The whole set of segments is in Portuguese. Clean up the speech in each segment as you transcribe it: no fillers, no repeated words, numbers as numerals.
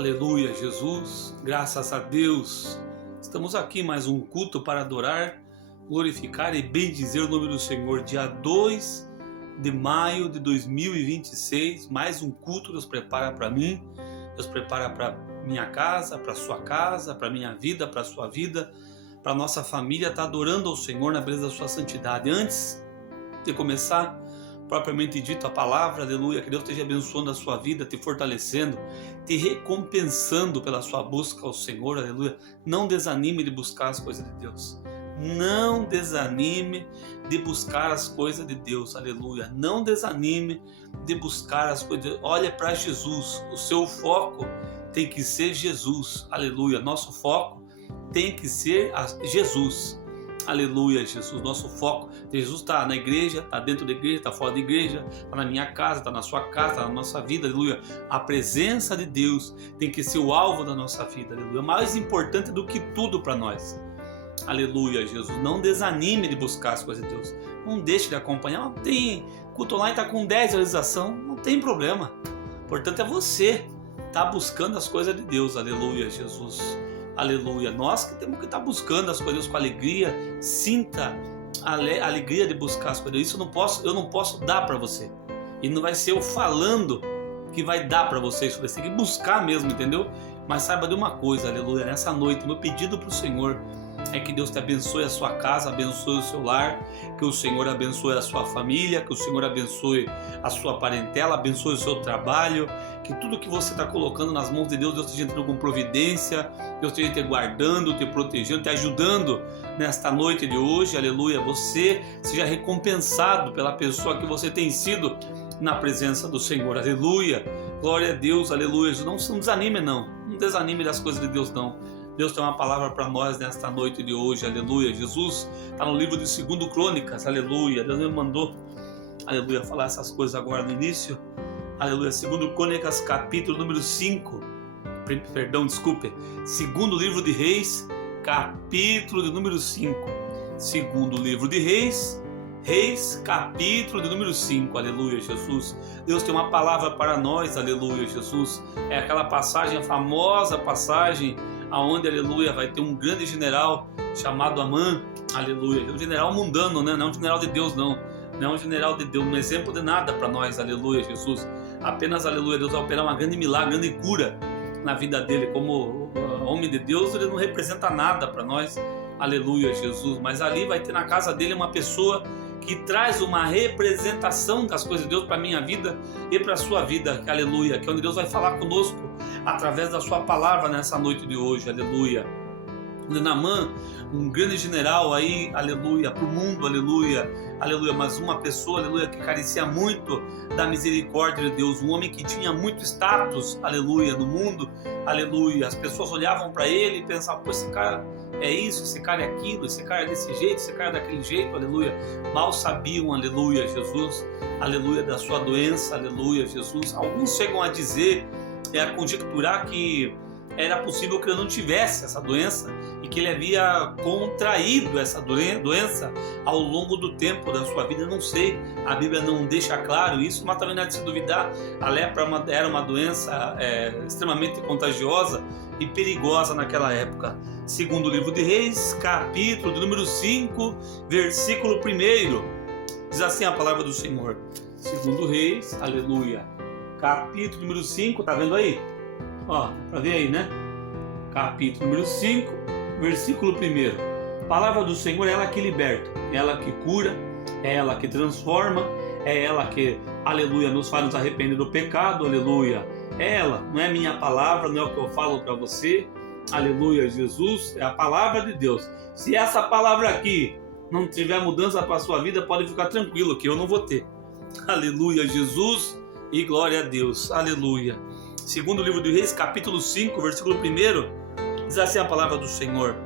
Aleluia, Jesus, graças a Deus. Estamos aqui mais um culto para adorar, glorificar e bendizer o nome do Senhor. Dia 2 de maio de 2026, mais um culto Deus prepara para mim, Deus prepara para minha casa, para sua casa, para minha vida, para sua vida, para nossa família. Está adorando ao Senhor na beleza da sua santidade. Antes de começar propriamente dito a palavra, aleluia, que Deus esteja abençoando a sua vida, te fortalecendo, te recompensando pela sua busca ao Senhor, aleluia. Não desanime de buscar as coisas de Deus. Não desanime de buscar as coisas de Deus, aleluia. Não desanime de buscar as coisas de Deus. Olha para Jesus, o seu foco tem que ser Jesus, aleluia. Nosso foco tem que ser Jesus. Aleluia, Jesus, nosso foco. Jesus está na igreja, está dentro da igreja, está fora da igreja, está na minha casa, está na sua casa, está na nossa vida, aleluia. A presença de Deus tem que ser o alvo da nossa vida, aleluia. Mais importante do que tudo para nós. Aleluia, Jesus. Não desanime de buscar as coisas de Deus. Não deixe de acompanhar. Não tem culto online, está com 10 visualizações, não tem problema. O importante é você estar buscando as coisas de Deus, aleluia, Jesus. Aleluia, nós que temos que estar buscando as coisas com alegria. Sinta a alegria de buscar as coisas. Isso eu não posso dar para você. E não vai ser eu falando que vai dar para você isso. Você tem que buscar mesmo, entendeu? Mas saiba de uma coisa, aleluia, nessa noite, meu pedido para o Senhor é que Deus te abençoe a sua casa, abençoe o seu lar, que o Senhor abençoe a sua família, que o Senhor abençoe a sua parentela, abençoe o seu trabalho, que tudo que você está colocando nas mãos de Deus, Deus esteja entrando com providência, Deus esteja te guardando, te protegendo, te ajudando nesta noite de hoje, aleluia. Você seja recompensado pela pessoa que você tem sido na presença do Senhor, aleluia. Glória a Deus, aleluia. Não desanime não desanime das coisas de Deus não. Deus tem uma palavra para nós nesta noite de hoje, aleluia. Jesus está no livro de 2 Crônicas, aleluia. Deus me mandou, aleluia, falar essas coisas agora no início, aleluia. 2 Crônicas, capítulo número 5, perdão, desculpe, 2º livro de Reis, capítulo de número 5, 2º livro de Reis, capítulo de número 5, aleluia, Jesus. Deus tem uma palavra para nós, aleluia, Jesus. É aquela passagem, a famosa passagem, aonde, aleluia, vai ter um grande general chamado Amã, aleluia. É um general mundano, né? Não é um general de Deus, não. Não é um general de Deus, um exemplo de nada para nós, aleluia, Jesus. Apenas, aleluia, Deus vai operar uma grande milagre, grande cura na vida dele. Como homem de Deus, ele não representa nada para nós, aleluia, Jesus. Mas ali vai ter na casa dele uma pessoa que traz uma representação das coisas de Deus para a minha vida e para a sua vida, aleluia, que é onde Deus vai falar conosco através da sua palavra nessa noite de hoje, aleluia. Naamã, um grande general aí, aleluia, para o mundo, aleluia, aleluia, mas uma pessoa, aleluia, que carecia muito da misericórdia de Deus, um homem que tinha muito status, aleluia, no mundo, aleluia. As pessoas olhavam para ele e pensavam, pô, esse cara é isso, esse cara é aquilo, esse cara é desse jeito, esse cara é daquele jeito, aleluia. Mal sabiam, aleluia, Jesus, aleluia, da sua doença, aleluia, Jesus. Alguns chegam a dizer, a conjecturar que era possível que ele não tivesse essa doença e que ele havia contraído essa doença ao longo do tempo da sua vida. Eu não sei, a Bíblia não deixa claro isso, mas também não é de se duvidar. A lepra era uma doença extremamente contagiosa e perigosa naquela época. 2º livro de Reis, capítulo de número 5, versículo 1, diz assim a palavra do Senhor. 2 Reis, aleluia, capítulo número 5, tá vendo aí? Ó, pra ver aí, né? Capítulo número 5, versículo 1. Palavra do Senhor é ela que liberta, é ela que cura, é ela que transforma, é ela que, aleluia, nos faz nos arrepender do pecado, aleluia. É ela, não é minha palavra, não é o que eu falo para você, aleluia, Jesus, é a palavra de Deus. Se essa palavra aqui não tiver mudança para a sua vida, pode ficar tranquilo que eu não vou ter. Aleluia, Jesus, e glória a Deus, aleluia. 2º livro de Reis, capítulo 5, versículo 1, diz assim a palavra do Senhor.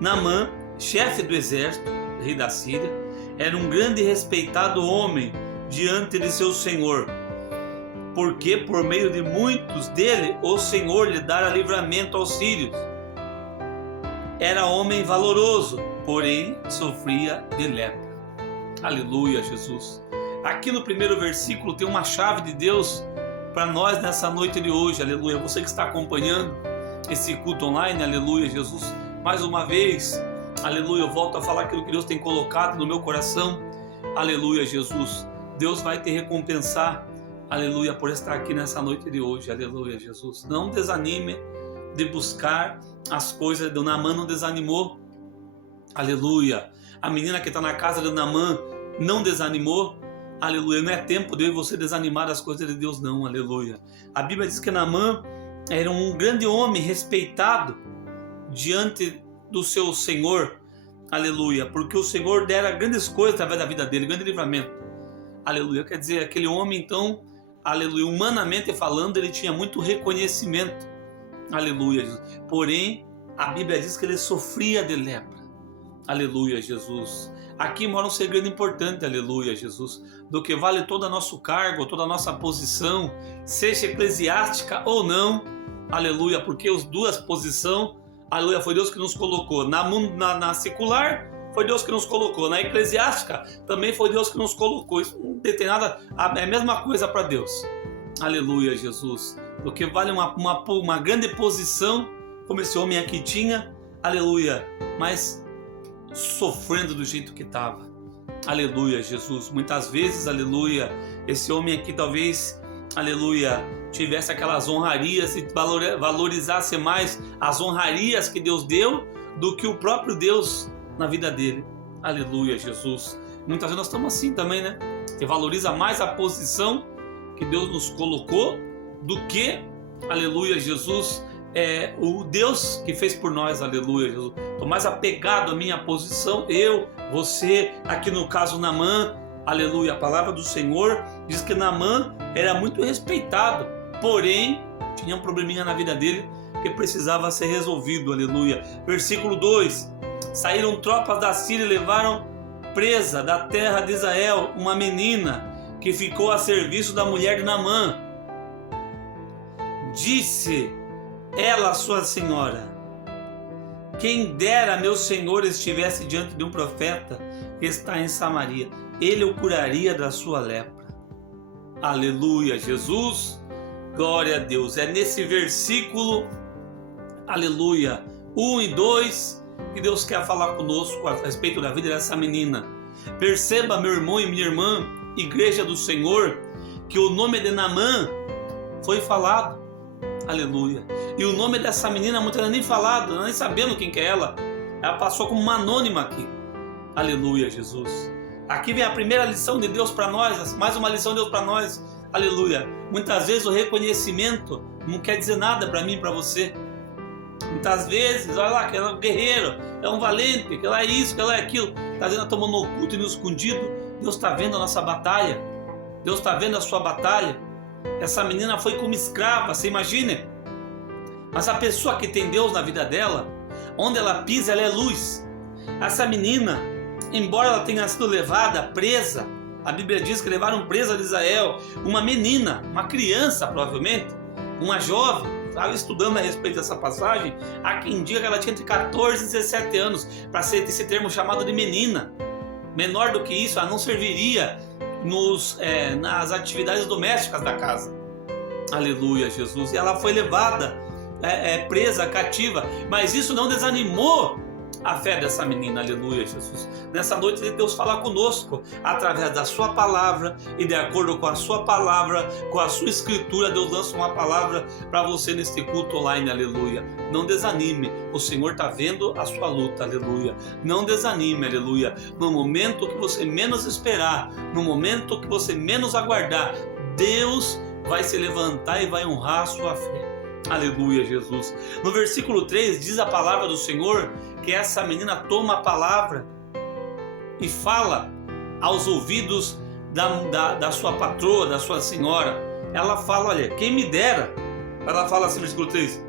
Naamã, chefe do exército, rei da Síria, era um grande e respeitado homem diante de seu senhor, porque por meio de muitos dele o Senhor lhe dara livramento aos sírios. Era homem valoroso, porém sofria de lepra. Aleluia, Jesus. Aqui no primeiro versículo tem uma chave de Deus para nós nessa noite de hoje, aleluia. Você que está acompanhando esse culto online, aleluia, Jesus. Mais uma vez, aleluia, eu volto a falar aquilo que Deus tem colocado no meu coração, aleluia, Jesus. Deus vai te recompensar, aleluia, por estar aqui nessa noite de hoje, aleluia, Jesus. Não desanime de buscar as coisas. Do Naamã não desanimou, aleluia. A menina que está na casa de Naamã não desanimou, aleluia. Não é tempo de você desanimar das coisas de Deus, não, aleluia. A Bíblia diz que Naamã era um grande homem respeitado diante do seu Senhor, aleluia, porque o Senhor dera grandes coisas através da vida dele, grande livramento, aleluia. Quer dizer, aquele homem então, aleluia, humanamente falando, ele tinha muito reconhecimento, aleluia. Porém, a Bíblia diz que ele sofria de lepra, aleluia, Jesus. Aqui mora um segredo importante, aleluia, Jesus, do que vale todo o nosso cargo, toda a nossa posição, seja eclesiástica ou não, aleluia, porque as duas posições, aleluia, foi Deus que nos colocou. Na secular, foi Deus que nos colocou. Na eclesiástica, também foi Deus que nos colocou. Isso não tem nada, é a mesma coisa para Deus, aleluia, Jesus. Do que vale uma grande posição, como esse homem aqui tinha, aleluia, mas sofrendo do jeito que estava, aleluia, Jesus. Muitas vezes, aleluia, esse homem aqui talvez, aleluia, tivesse aquelas honrarias e valorizasse mais as honrarias que Deus deu do que o próprio Deus na vida dele, aleluia, Jesus. Muitas vezes nós estamos assim também, né? Você valoriza mais a posição que Deus nos colocou do que, aleluia, Jesus, o Deus que fez por nós, aleluia, Jesus. Estou mais apegado à minha posição, eu, você, aqui no caso Naamã, aleluia. A palavra do Senhor diz que Naamã era muito respeitado, porém tinha um probleminha na vida dele que precisava ser resolvido, aleluia. Versículo 2: saíram tropas da Síria e levaram presa da terra de Israel uma menina que ficou a serviço da mulher de Naamã. Disse ela à sua senhora: quem dera meu senhor estivesse diante de um profeta que está em Samaria, ele o curaria da sua lepra. Aleluia, Jesus, glória a Deus. É nesse versículo, aleluia, 1 e 2, que Deus quer falar conosco a respeito da vida dessa menina. Perceba, meu irmão e minha irmã, igreja do Senhor, que o nome de Naamã foi falado, aleluia. E o nome dessa menina muitas vezes nem falado, nem sabendo quem que é ela passou como uma anônima aqui, aleluia, Jesus. Aqui vem a primeira lição de Deus para nós, mais uma lição de Deus para nós, aleluia. Muitas vezes o reconhecimento não quer dizer nada para mim e para você. Muitas vezes, olha lá, que ela é um guerreiro, é um valente, que ela é isso, que ela é aquilo. Está vendo, tomando no oculto e no escondido. Deus está vendo a nossa batalha, Deus está vendo a sua batalha. Essa menina foi como escrava, você imagina? Mas a pessoa que tem Deus na vida dela, onde ela pisa, ela é luz. Essa menina, embora ela tenha sido levada, presa, a Bíblia diz que levaram presa de Israel, uma menina, uma criança provavelmente, uma jovem, estava estudando a respeito dessa passagem, há quem diga que ela tinha entre 14 e 17 anos, para ser esse termo chamado de menina. Menor do que isso, ela não serviria nas atividades domésticas da casa. Aleluia, Jesus. E ela foi levada, presa, cativa, mas isso não desanimou a fé dessa menina, aleluia, Jesus. Nessa noite Deus fala conosco através da sua palavra, e de acordo com a sua palavra, com a sua escritura, Deus lança uma palavra para você neste culto online, aleluia. Não desanime, o Senhor está vendo a sua luta, aleluia. Não desanime, aleluia. No momento que você menos esperar, no momento que você menos aguardar, Deus vai se levantar e vai honrar a sua fé. Aleluia, Jesus. No versículo 3 diz a palavra do Senhor que essa menina toma a palavra e fala aos ouvidos da sua patroa, da sua senhora. Ela fala, olha, quem me dera, ela fala assim no versículo 3,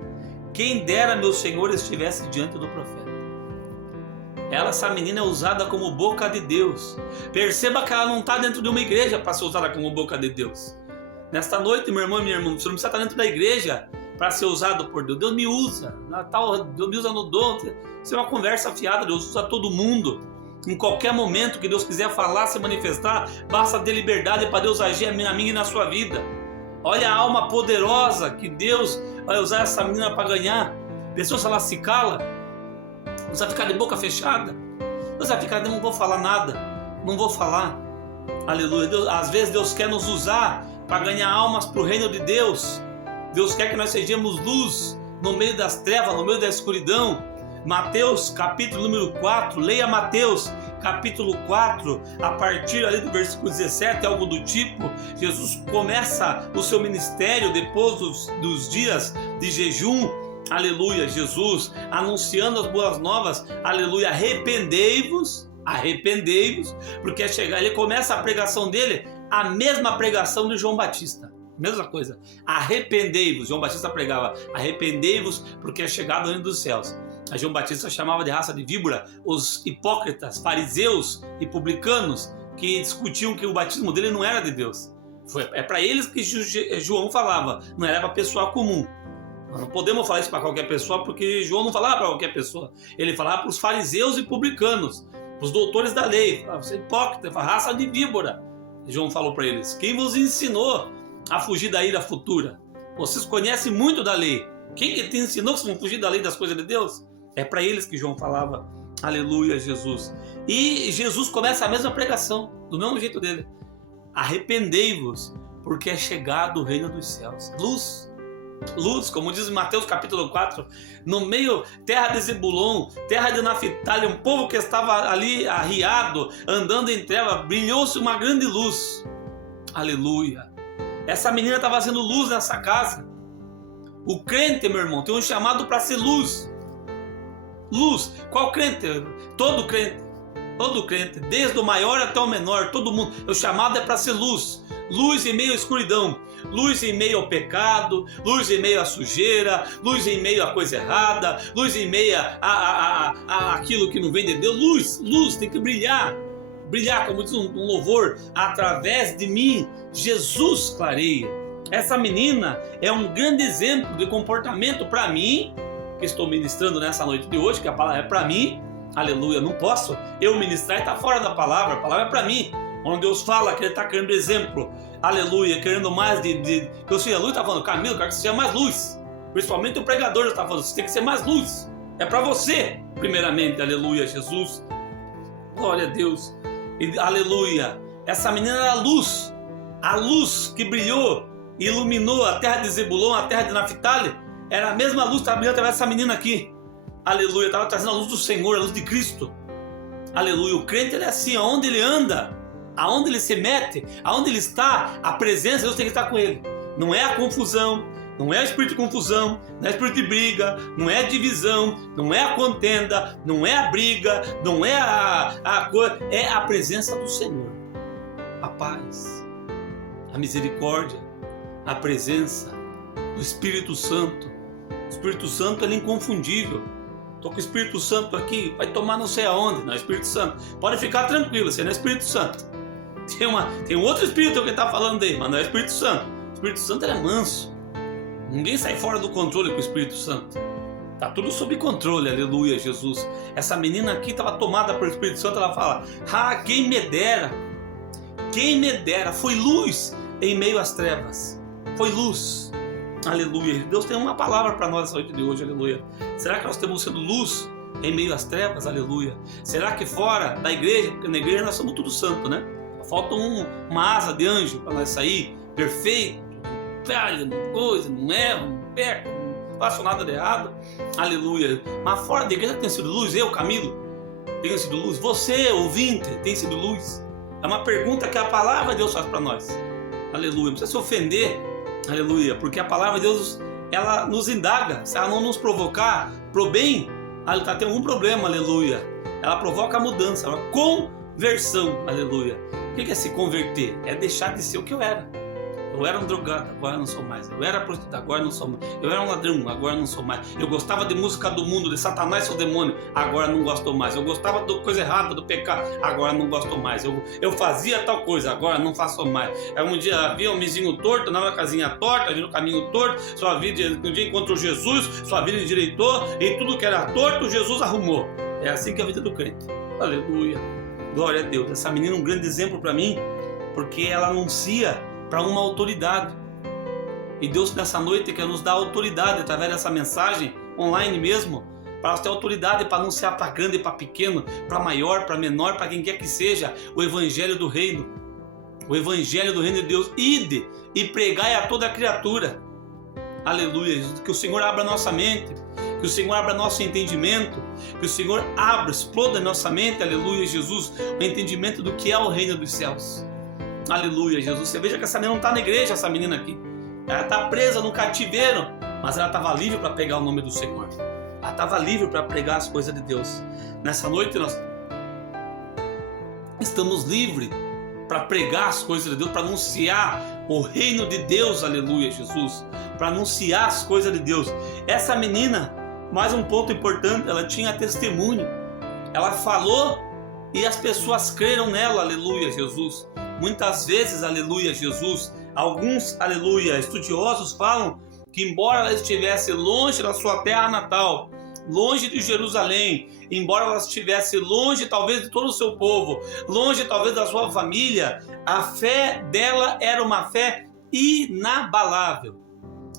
quem dera meu Senhor estivesse diante do profeta. Essa menina é usada como boca de Deus. Perceba que ela não está dentro de uma igreja para ser usada como boca de Deus. Nesta noite, meu irmão e minha irmã, você não precisa estar dentro da igreja para ser usado por Deus. Deus me usa, Deus me usa no dom. Isso é uma conversa fiada, Deus usa todo mundo. Em qualquer momento que Deus quiser falar, se manifestar, basta ter liberdade para Deus agir na minha e na sua vida. Olha a alma poderosa que Deus vai usar essa menina para ganhar. Pessoa, se ela se cala, você vai ficar de boca fechada. Você vai ficar, não vou falar nada, não vou falar. Aleluia. Deus, às vezes Deus quer nos usar para ganhar almas para o reino de Deus. Deus quer que nós sejamos luz no meio das trevas, no meio da escuridão. Mateus capítulo número 4, leia Mateus capítulo 4, a partir ali do versículo 17, algo do tipo. Jesus começa o seu ministério depois dos dias de jejum, aleluia, Jesus anunciando as boas novas, aleluia, arrependei-vos, porque é chegar, ele começa a pregação dele, a mesma pregação de João Batista. Mesma coisa, arrependei-vos. João Batista pregava, arrependei-vos porque é chegado o reino dos céus. A João Batista chamava de raça de víbora os hipócritas, fariseus e publicanos que discutiam que o batismo dele não era de Deus. É para eles que João falava, não era para pessoa comum. Nós não podemos falar isso para qualquer pessoa, porque João não falava para qualquer pessoa. Ele falava para os fariseus e publicanos, para os doutores da lei. Falava, você é hipócrita, raça de víbora. João falou para eles, quem vos ensinou a fugir da ira futura? Vocês conhecem muito da lei. Quem que te ensinou que vocês vão fugir da lei das coisas de Deus? É para eles que João falava. Aleluia, Jesus. E Jesus começa a mesma pregação, do mesmo jeito dele. Arrependei-vos, porque é chegado o reino dos céus. Luz, luz, como diz em Mateus capítulo 4, no meio, terra de Zebulon, terra de Naphtali, um povo que estava ali arriado, andando em trevas, brilhou-se uma grande luz. Aleluia. Essa menina estava sendo luz nessa casa. O crente, meu irmão, tem um chamado para ser luz. Luz. Qual crente? Todo crente. Todo crente. Desde o maior até o menor. Todo mundo. O chamado é para ser luz. Luz em meio à escuridão. Luz em meio ao pecado. Luz em meio à sujeira. Luz em meio à coisa errada. Luz em meio a aquilo que não vem de Deus. Luz. Luz. Tem que brilhar. Brilhar, como diz um louvor. Através de mim, Jesus clareia. Essa menina é um grande exemplo de comportamento para mim, que estou ministrando nessa noite de hoje, que a palavra é para mim, aleluia, não posso eu ministrar e estar fora da palavra, a palavra é para mim, onde Deus fala que Ele está querendo exemplo, aleluia, querendo mais que eu seja luz, está falando, Camilo, eu quero que você seja mais luz, principalmente o pregador está falando, você tem que ser mais luz, é para você, primeiramente, aleluia, Jesus, glória a Deus, e, aleluia, essa menina era a luz que brilhou, iluminou a terra de Zebulon, a terra de Naphtali, era a mesma luz que estava brilhando através dessa menina aqui, aleluia, estava trazendo a luz do Senhor, a luz de Cristo, aleluia. O crente ele é assim, aonde ele anda, aonde ele se mete, aonde ele está, a presença de Deus tem que estar com ele, não é a confusão, não é o espírito de confusão, não é o espírito de briga, não é a divisão, não é a contenda, não é a briga, não é a coisa, é a presença do Senhor, a paz, a misericórdia, a presença do Espírito Santo. O Espírito Santo ele é inconfundível. Estou com o Espírito Santo aqui, vai tomar não sei aonde, não é Espírito Santo. Pode ficar tranquilo, você não é Espírito Santo. Tem um outro Espírito que está falando aí, mas não é Espírito Santo. O Espírito Santo ele é manso. Ninguém sai fora do controle com o Espírito Santo. Está tudo sob controle, aleluia, Jesus. Essa menina aqui estava tomada pelo Espírito Santo, ela fala, quem me dera, foi luz em meio às trevas. Foi luz, aleluia. Deus tem uma palavra para nós essa noite de hoje, aleluia. Será que nós estamos sendo luz em meio às trevas, aleluia? Será que fora da igreja, porque na igreja nós somos tudo santo, né? Falta uma asa de anjo para nós sair perfeito, não falha, não coisa, não erra, não peca, não faço nada de errado, aleluia. Mas fora da igreja tem sido luz, eu, Camilo, tenho sido luz, você, ouvinte, tem sido luz? É uma pergunta que a palavra de Deus faz para nós, aleluia. Não precisa se ofender, aleluia, porque a palavra de Deus, ela nos indaga, se ela não nos provocar pro bem, ela tem algum problema, aleluia. Ela provoca a mudança, a conversão, aleluia. O que é se converter? É deixar de ser o que eu era. Eu era um drogado, agora não sou mais. Eu era prostituta, agora não sou mais. Eu era um ladrão, agora não sou mais. Eu gostava de música do mundo, de Satanás e seu demônio, agora não gosto mais. Eu gostava de coisa errada, do pecado, agora não gosto mais. Eu fazia tal coisa, agora não faço mais. Um dia havia um vizinho torto, andava na casinha torta, havia no caminho torto, sua vida, um dia encontrou Jesus, sua vida endireitou, e tudo que era torto, Jesus arrumou. É assim que é a vida do crente. Aleluia. Glória a Deus. Essa menina é um grande exemplo para mim, porque ela anuncia para uma autoridade. E Deus nessa noite quer nos dar autoridade através dessa mensagem, online mesmo, para nós ter autoridade para anunciar para grande e para pequeno, para maior, para menor, para quem quer que seja, o Evangelho do Reino. O Evangelho do Reino de Deus. Ide e pregai a toda criatura. Aleluia, Jesus. Que o Senhor abra nossa mente, que o Senhor abra nosso entendimento, que o Senhor abra, exploda nossa mente, aleluia, Jesus, o entendimento do que é o reino dos céus. Aleluia, Jesus. Você veja que essa menina não está na igreja, essa menina aqui. Ela está presa no cativeiro, mas ela estava livre para pregar o nome do Senhor. Ela estava livre para pregar as coisas de Deus. Nessa noite nós estamos livres para pregar as coisas de Deus, para anunciar o reino de Deus, aleluia, Jesus, para anunciar as coisas de Deus. Essa menina, mais um ponto importante, ela tinha testemunho, ela falou e as pessoas creram nela, aleluia, Jesus. Muitas vezes, aleluia, Jesus, alguns, aleluia, estudiosos falam que embora ela estivesse longe da sua terra natal, longe de Jerusalém, embora ela estivesse longe talvez de todo o seu povo, longe talvez da sua família, a fé dela era uma fé inabalável.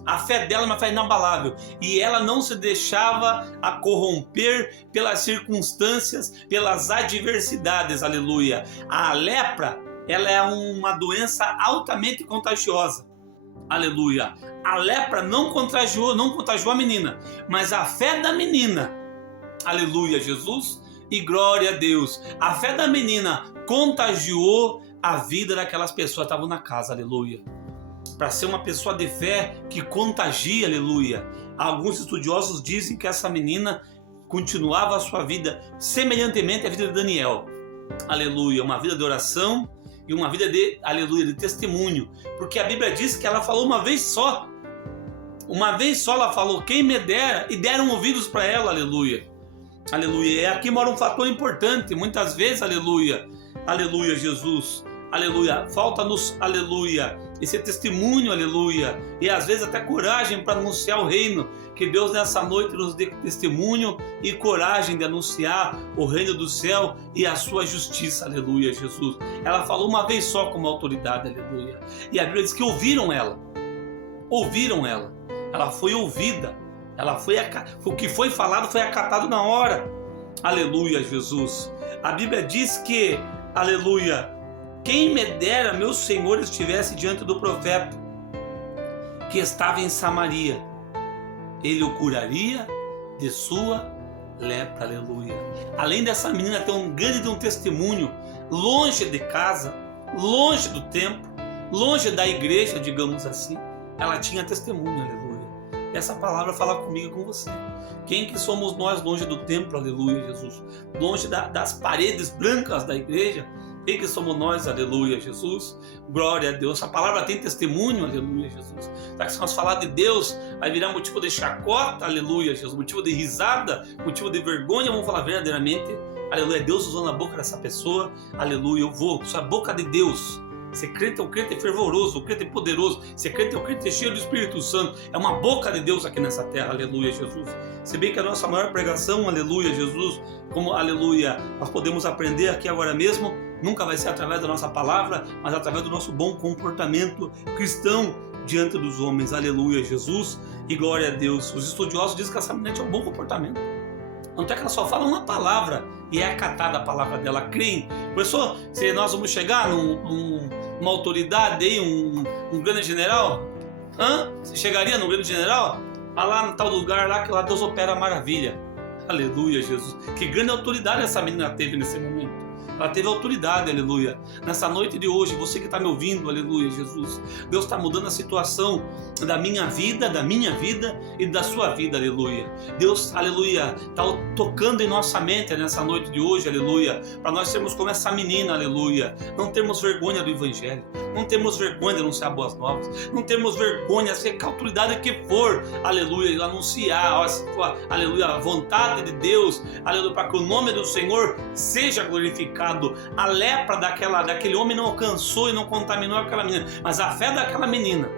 A fé dela é uma fé inabalável e ela não se deixava a corromper pelas circunstâncias, pelas adversidades, aleluia. A lepra, ela é uma doença altamente contagiosa. Aleluia. A lepra não contagiou a menina, mas a fé da menina, aleluia, Jesus, e glória a Deus, a fé da menina contagiou a vida daquelas pessoas que estavam na casa, aleluia. Para ser uma pessoa de fé que contagia, aleluia. Alguns estudiosos dizem que essa menina continuava a sua vida semelhantemente à vida de Daniel, aleluia, uma vida de oração e uma vida de, aleluia, de testemunho, porque a Bíblia diz que ela falou uma vez só ela falou, quem me dera, e deram ouvidos para ela, aleluia, aleluia. E aqui mora um fator importante, muitas vezes, aleluia, aleluia, Jesus, aleluia, falta-nos, aleluia, esse testemunho, aleluia, e às vezes até coragem para anunciar o reino. Que Deus nessa noite nos dê testemunho e coragem de anunciar o reino do céu e a sua justiça, aleluia, Jesus. Ela falou uma vez só como autoridade, aleluia, e a Bíblia diz que ouviram ela, ela foi ouvida, o que foi falado foi acatado na hora, aleluia, Jesus. A Bíblia diz que, aleluia, quem me dera meu Senhor estivesse diante do profeta que estava em Samaria, ele o curaria de sua lepra, aleluia. Além dessa menina ter um grande testemunho, longe de casa, longe do templo, longe da igreja, digamos assim, ela tinha testemunho, aleluia. E essa palavra fala comigo e com você. Quem que somos nós longe do templo, aleluia, Jesus? Longe das paredes brancas da igreja? Quem que somos nós, aleluia, Jesus? Glória a Deus. A palavra tem testemunho, aleluia, Jesus. Tá, que se nós falar de Deus, vai virar motivo de chacota, aleluia, Jesus. Motivo de risada, motivo de vergonha. Vamos falar verdadeiramente, aleluia. Deus usou na boca dessa pessoa, aleluia. Eu vou, sou a boca de Deus. Ser crente é um crente fervoroso, o crente é poderoso. Ser crente é um crente cheio do Espírito Santo. É uma boca de Deus aqui nessa terra, aleluia, Jesus. Se bem que a nossa maior pregação, aleluia, Jesus, como, aleluia, nós podemos aprender aqui agora mesmo, nunca vai ser através da nossa palavra, mas através do nosso bom comportamento cristão diante dos homens, aleluia, Jesus, e glória a Deus. Os estudiosos dizem que essa menina tinha um bom comportamento. Não é que ela só fala uma palavra e é acatada a palavra dela, creem. Professor, se nós vamos chegar numa autoridade aí, um grande general, você chegaria num grande general? Vai lá no tal lugar lá que lá Deus opera a maravilha. Aleluia, Jesus. Que grande autoridade essa menina teve nesse momento. Ela teve autoridade, aleluia. Nessa noite de hoje, você que está me ouvindo, aleluia, Jesus. Deus está mudando a situação da minha vida e da sua vida, aleluia. Deus, aleluia, está tocando em nossa mente nessa noite de hoje, aleluia. Para nós sermos como essa menina, aleluia. Não termos vergonha do Evangelho. Não temos vergonha de anunciar boas novas. Não temos vergonha, seja a autoridade que for, aleluia, anunciar, aleluia, a vontade de Deus, aleluia, para que o nome do Senhor seja glorificado. A lepra daquele homem não alcançou e não contaminou aquela menina, mas a fé daquela menina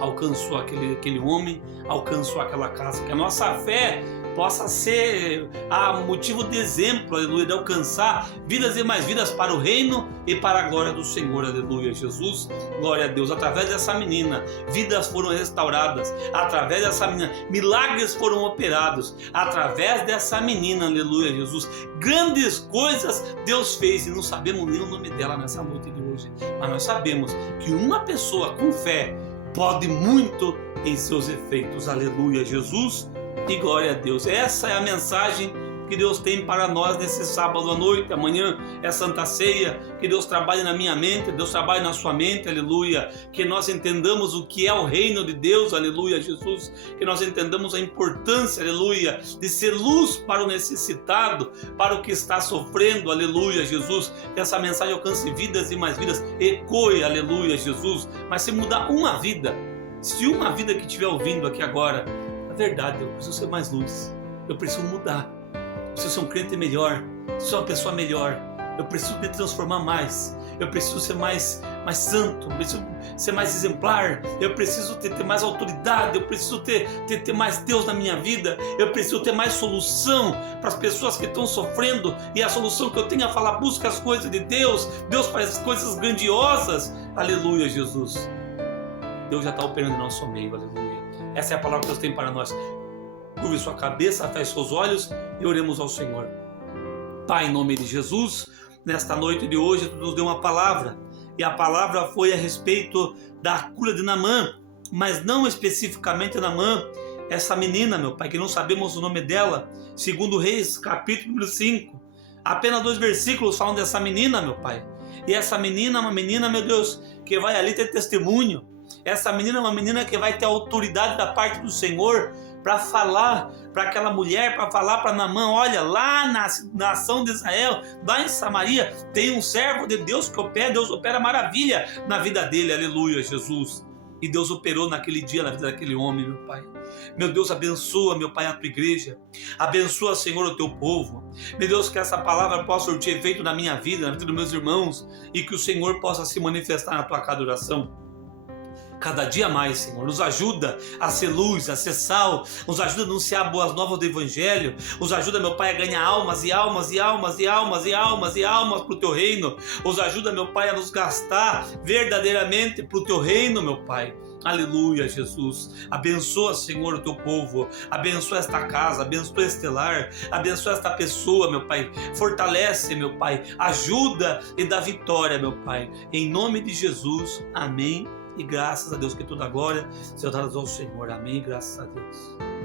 alcançou aquele homem, alcançou aquela casa. Que a nossa fé possa ser motivo de exemplo, aleluia, de alcançar vidas e mais vidas para o reino e para a glória do Senhor, aleluia, Jesus, glória a Deus. Através dessa menina, vidas foram restauradas, através dessa menina, milagres foram operados, através dessa menina, aleluia, Jesus, grandes coisas Deus fez, e não sabemos nem o nome dela nessa noite de hoje, mas nós sabemos que uma pessoa com fé pode muito em seus efeitos, aleluia, Jesus, e glória a Deus. Essa é a mensagem que Deus tem para nós nesse sábado à noite. Amanhã é Santa Ceia. Que Deus trabalhe na minha mente, Deus trabalhe na sua mente, aleluia. Que nós entendamos o que é o reino de Deus, aleluia, Jesus. Que nós entendamos a importância, aleluia, de ser luz para o necessitado, para o que está sofrendo, aleluia, Jesus. Que essa mensagem alcance vidas e mais vidas, ecoe, aleluia, Jesus. Mas se mudar uma vida, se uma vida que estiver ouvindo aqui agora, é verdade, eu preciso ser mais luz, eu preciso mudar, eu preciso ser um crente melhor, eu preciso ser uma pessoa melhor, eu preciso me transformar mais, eu preciso ser mais santo, eu preciso ser mais exemplar, eu preciso ter mais autoridade, eu preciso ter mais Deus na minha vida, eu preciso ter mais solução para as pessoas que estão sofrendo, e a solução que eu tenho é falar: busca as coisas de Deus, Deus faz coisas grandiosas, aleluia, Jesus. Deus já está operando em nosso meio, aleluia. Essa é a palavra que Deus tem para nós. Curve sua cabeça, feche seus olhos e oremos ao Senhor. Pai, em nome de Jesus, nesta noite de hoje, Tu nos deu uma palavra, e a palavra foi a respeito da cura de Naamã, mas não especificamente Naamã, essa menina, meu Pai, que não sabemos o nome dela, segundo Reis, capítulo 5. Apenas 2 versículos falam dessa menina, meu Pai. E essa menina é uma menina, meu Deus, que vai ali ter testemunho. Essa menina é uma menina que vai ter autoridade da parte do Senhor para falar para aquela mulher, para falar para Naamã: olha, lá na nação de Israel, lá em Samaria, tem um servo de Deus que opera, Deus opera maravilha na vida dele, aleluia, Jesus. E Deus operou naquele dia na vida daquele homem, meu Pai. Meu Deus, abençoa, meu Pai, a Tua igreja. Abençoa, Senhor, o Teu povo. Meu Deus, que essa palavra possa surtir efeito na minha vida, na vida dos meus irmãos, e que o Senhor possa se manifestar na Tua cada oração. Cada dia mais, Senhor, nos ajuda a ser luz, a ser sal, nos ajuda a anunciar boas novas do Evangelho, nos ajuda, meu Pai, a ganhar almas e almas e almas e almas e almas e almas para o Teu reino, nos ajuda, meu Pai, a nos gastar verdadeiramente para o Teu reino, meu Pai. Aleluia, Jesus. Abençoa, Senhor, o Teu povo, abençoa esta casa, abençoa este lar, abençoa esta pessoa, meu Pai, fortalece, meu Pai, ajuda e dá vitória, meu Pai, em nome de Jesus, amém. E graças a Deus que toda a glória seja dada ao Senhor. Amém. Graças a Deus.